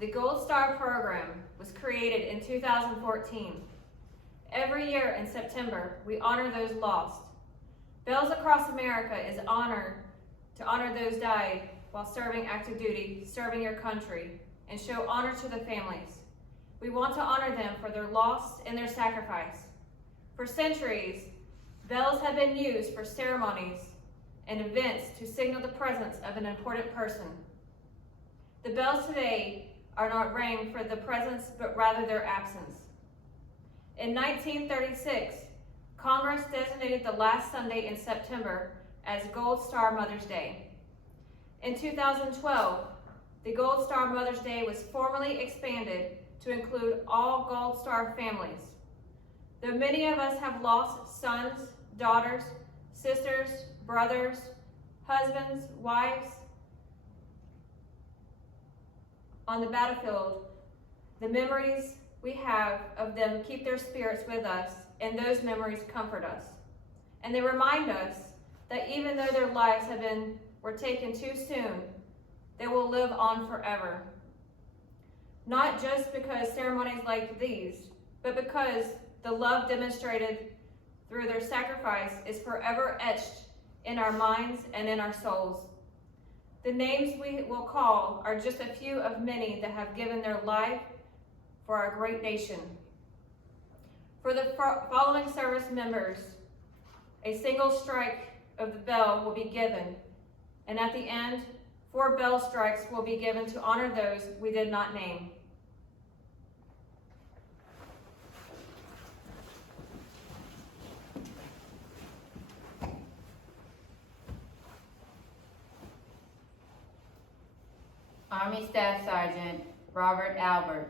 The Gold Star program was created in 2014. Every year in September, we honor those lost. Bells Across America is honored to honor those died while serving active duty, serving your country, and show honor to the families. We want to honor them for their loss and their sacrifice. For centuries, bells have been used for ceremonies and events to signal the presence of an important person. The bells today are not rang for the presence, but rather their absence. In 1936, Congress designated the last Sunday in September as Gold Star Mother's Day. In 2012, the Gold Star Mother's Day was formally expanded to include all Gold Star families. Though many of us have lost sons, daughters, sisters, brothers, husbands, wives on the battlefield, the memories we have of them keep their spirits with us, and those memories comfort us. And they remind us that even though their lives were taken too soon, they will live on forever. Not just because ceremonies like these, but because the love demonstrated through their sacrifice is forever etched in our minds and in our souls. The names we will call are just a few of many that have given their life for our great nation. For the following service members, a single strike of the bell will be given, and at the end, 4 bell strikes will be given to honor those we did not name. Army Staff Sergeant Robert Albert.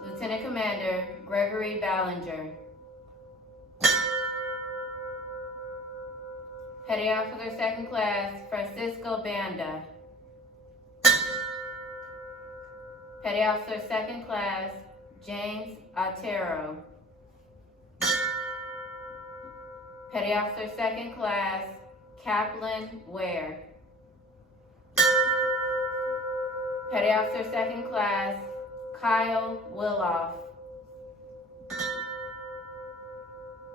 Lieutenant Commander Gregory Ballinger. Petty Officer Second Class Francisco Banda. Petty Officer Second Class James Otero. Petty Officer Second Class Kaplan Ware. Petty Officer Second Class Kyle Willoff.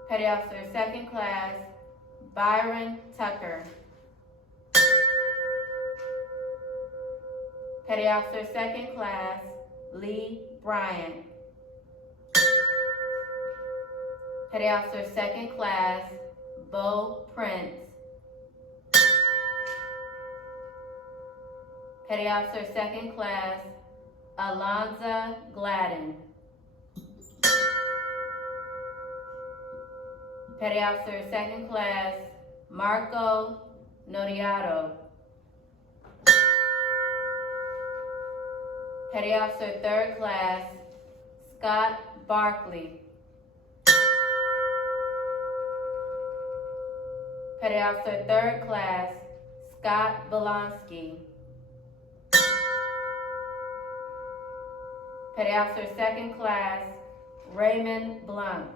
Petty Officer Second Class Byron Tucker. Petty Officer Second Class Lee Bryant. Petty Officer Second Class Bo Prince. Petty Officer Second Class Alonza Gladden. Petty Officer Second Class Marco Nodiato. Petty Officer Third Class Scott Barkley. Petty Officer Third Class Scott Bolonsky. Petty Officer Second Class Raymond Blanc.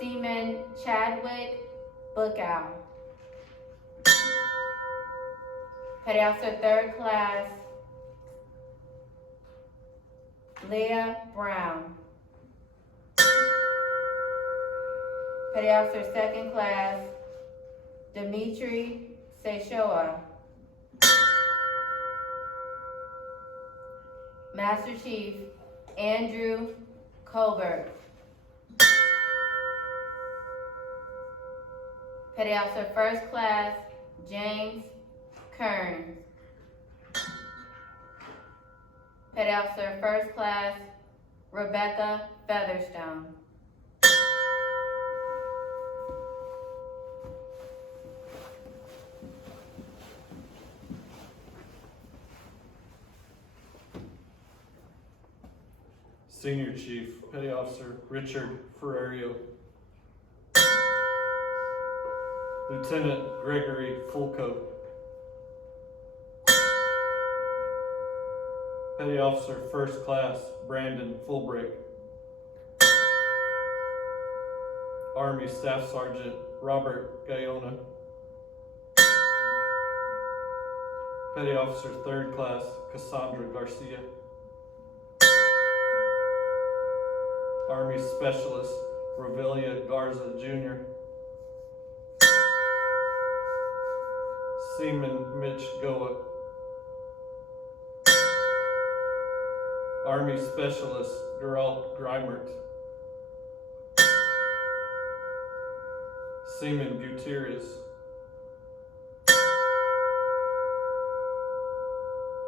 Seaman Chadwick Bookow. Petty Officer Third Class Leah Brown. Petty Officer Second Class Dimitri Seishoa. Master Chief Andrew Colbert. Petty Officer First Class James Kearns. Petty Officer First Class Rebecca Featherstone. Senior Chief Petty Officer Richard Ferrario. Lieutenant Gregory Fulcoat. Petty Officer First Class Brandon Fulbrick. Army Staff Sergeant Robert Guyona. Petty Officer 3rd Class Cassandra Garcia. Army Specialist Revelia Garza Jr. Seaman Mitch Goa. Army Specialist Geralt Greimert. Seaman Gutierrez.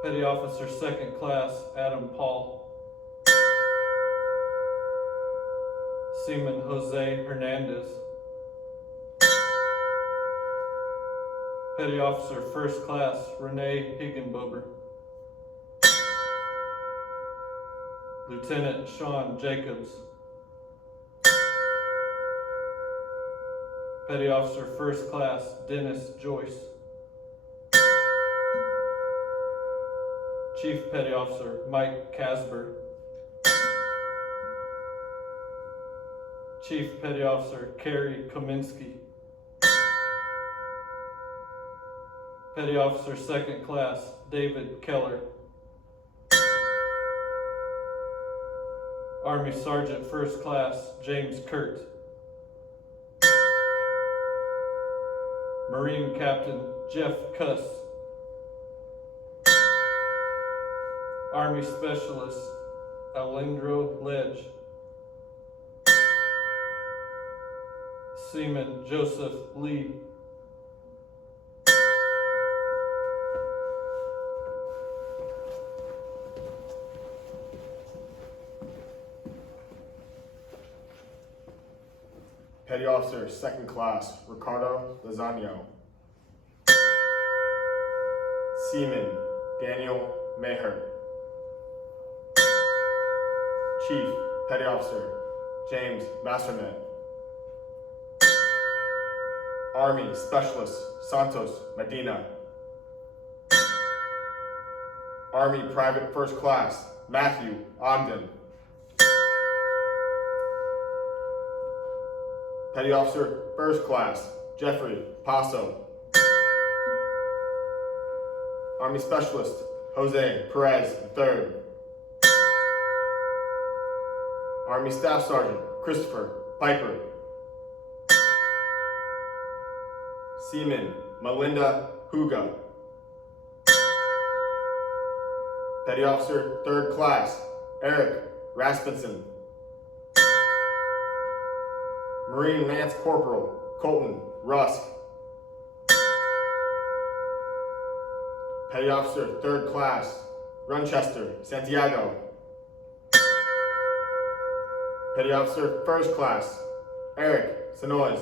Petty Officer 2nd Class Adam Paul. Seaman Jose Hernandez. Petty Officer 1st Class Renee Higginbober. Lieutenant Sean Jacobs. Petty Officer 1st Class Dennis Joyce. Chief Petty Officer Mike Casper. Chief Petty Officer Kerry Kaminsky. Petty Officer 2nd Class David Keller. Army Sergeant 1st Class James Kurt. Marine Captain Jeff Cuss. Army Specialist Alindro Ledge. Seaman Joseph Lee. Petty Officer 2nd Class Ricardo Lozano. Seaman Daniel Maher. Chief Petty Officer James Masterman. Army Specialist Santos Medina. Army Private 1st Class Matthew Ogden. Petty Officer 1st Class Jeffrey Paso. Army Specialist Jose Perez III. Army Staff Sergeant Christopher Piper. Seaman Melinda Huga. Petty Officer 3rd Class Eric Rasmussen. Marine Lance Corporal Colton Rusk. Petty Officer 3rd Class Runchester Santiago. Petty Officer 1st Class Eric Sanois.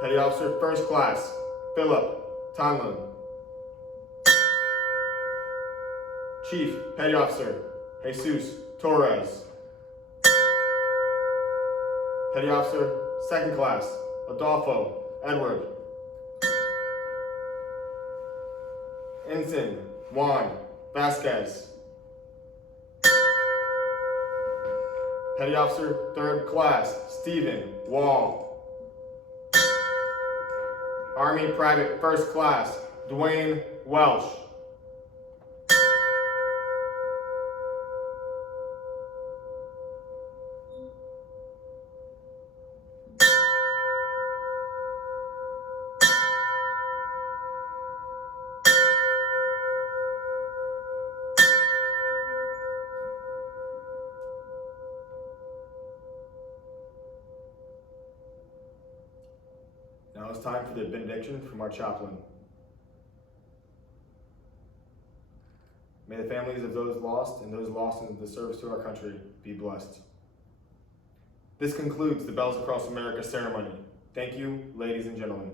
Petty Officer 1st Class Philip Tonlin. Chief Petty Officer Jesus Torres. Petty Officer 2nd Class Adolfo Edward. Ensign Juan Vasquez. Petty Officer 3rd Class Stephen Wall. Army Private 1st Class Dwayne Welsh. Now it's time for the benediction from our chaplain. May the families of those lost and those lost in the service to our country be blessed. This concludes the Bells Across America ceremony. Thank you, ladies and gentlemen.